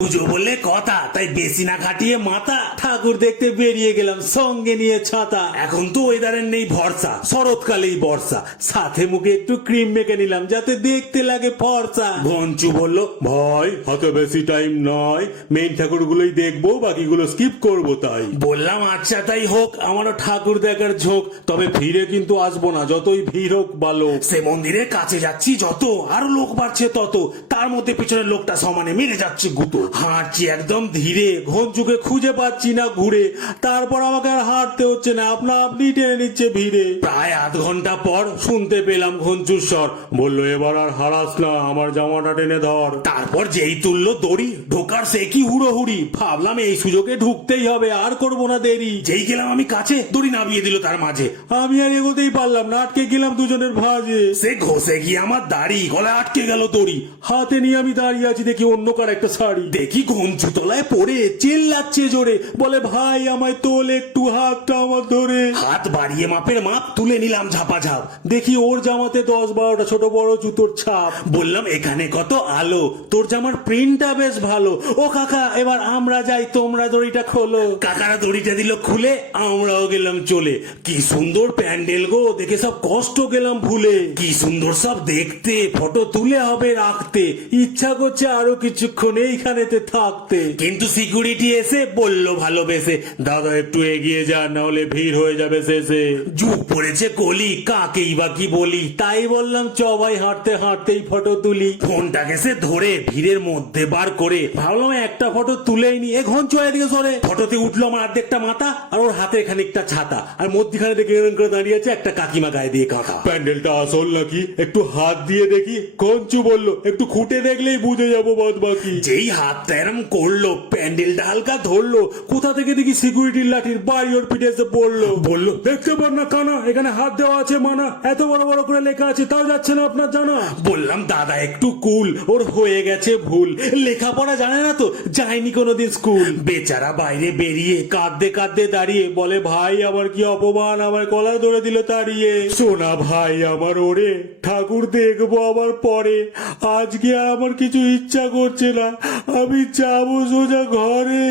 পুজো বলে কথা, তাই বেশি না খাটিয়ে মাথা ঠাকুর দেখতে বেরিয়ে গেলাম, সঙ্গে নিয়ে ছাতা। এখন তো ওয়েদারের নেই ভরসা, শরৎকালেই বর্ষা, সাথে মুখে একটু ক্রিম মেখে নিলাম যাতে দেখতে লাগে ফর্সা। ঘঞ্চু বলল, ভাই হাতে বেশি টাইম নয়, মেইন ঠাকুর গুলোই দেখবো, বাকিগুলো স্কিপ করবো। তাই বললাম আচ্ছা তাই হোক, আমারও ঠাকুর দেখার ঝোঁক, তবে ভিড়ে কিন্তু আসবো না, যতই ভিড় হোক ভালো। সে মন্দিরের কাছে যাচ্ছি যত, আরো লোক বাড়ছে তত, তার মধ্যে পিছনের লোকটা সমানে মেরে যাচ্ছে গুতো। হাঁটছি একদম ধীরে, ঘঞ্চুকে খুঁজে পাচ্ছি না ঘুরে, তারপর আমাকে আর হাঁটতে হচ্ছে না, আপনা আপনি টেনে নিচ্ছে ভিড়ে। প্রায় আধ ঘন্টা পর শুনতে পেলাম ঘঞ্চুর স্বর, বললো এবার আর হারাস না, আমার জামাটা টেনে ধর। তারপর যেই তুললো দড়ি, ঢোকার সে কি হুড়োহুড়ি, ভাবলাম এই সুযোগে ঢুকতেই হবে, আর করবো না দেরি। যেই গেলাম আমি কাছে, দড়ি নামিয়ে দিল তার মাঝে, আমি আর এগোতেই পারলাম না, আটকে গেলাম দুজনের ভাঁজে। সে ঘষে গিয়ে আমার দাড়ি, গলায় আটকে গেল দড়ি, হাতে নিয়ে আমি দাঁড়িয়ে আছি, দেখি অন্য কার একটা শাড়ি, দেখি ঘঞ্চু তলায় পড়ে চিল্লাচ্ছে জোরে, বলে ভাই আমায় তোল একটু, হাতটা আমার ধরে। হাত বাড়িয়ে মাপের মাপ তুলে নিলাম ঝাপাঝাপ, দেখি ওর জামাতে 10-12টা ছোট বড় জুতোর ছাপ। বললাম এখানে কত আলো, তোর জামার প্রিন্টটা বেশ ভালো, ও কাকা এবার আমরা যাই, তোমরা দড়িটা খোলো। কাকারা দড়িটা দিল খুলে, আমরাও গেলাম চলে। কি সুন্দর প্যান্ডেল গো, দেখে সব কষ্ট গেলাম ভুলে, কি সুন্দর সব দেখতে, ফটো তুলে হবে রাখতে, ইচ্ছা করছে আরো কিছুক্ষণ এইখানেতে থাকতে। কিন্তু সিকিউরিটি এসে বলল ভালোবেসে, দাদা একটু এগিয়ে যান, না হলে ভিড় হয়ে যাবে শেষে। যুগ পড়েছে কলি, কাকেই বা কি বলি, তাই বললাম চ ভাই, হাঁটতে হাঁটতেই ফটো তুলি। ফোনটাকে সে ধরে ভিড়ের মধ্যে বার করে ভাবলাম একটা ফটো তুলেই নি। এ ঘঞ্চু এদিকে সরে। ফটোতে উঠলো আমার অর্ধেকটা মাথা, আর ওর হাতে খানিকটা ছাতা, আর মধ্যখানে দেখে এরকম করে দাঁড়িয়ে আছে একটা কাকিমা গায়ে দিয়ে কাঁথা। প্যান্ডেলটা আসল নাকি একটু হাত দিয়ে দেখি, ঘঞ্চু বলল একটু খুঁটে দেখলেই বুঝে যাবো বাদ বাকি। যেই হাতটা এরম করলো, প্যান্ডেলটা হালকা ধরলো, কোথা থেকে দেখি সিকিউরিটির লাঠির বাড়ি ওর পিঠে এসে পড়লো। বললো দেখতে পার না কানা, এখানে হাত দেওয়া আছে মানা, এত বড় বড় করে লেখা আছে, তাও যাচ্ছে না আপনার জানা। বললাম দাদা একটু কুল, ওর হয়ে গেছে ভুল, লেখাপড়া জানে না তো, যায়নি কোনোদিন স্কুল। বেচারা বাইরে বেরিয়ে কাঁদতে কাঁদতে দাঁড়িয়ে বলে, ভাই আমার কি অপমান, আমার কলার ধরে দিল তাড়িয়ে। সোনা ভাই আমার, ওরে ঠাকুর দেখবো আবার পরে, আজকে আর আমার কিছু ইচ্ছা করছে না, আমি যাবো সোজা ঘরে।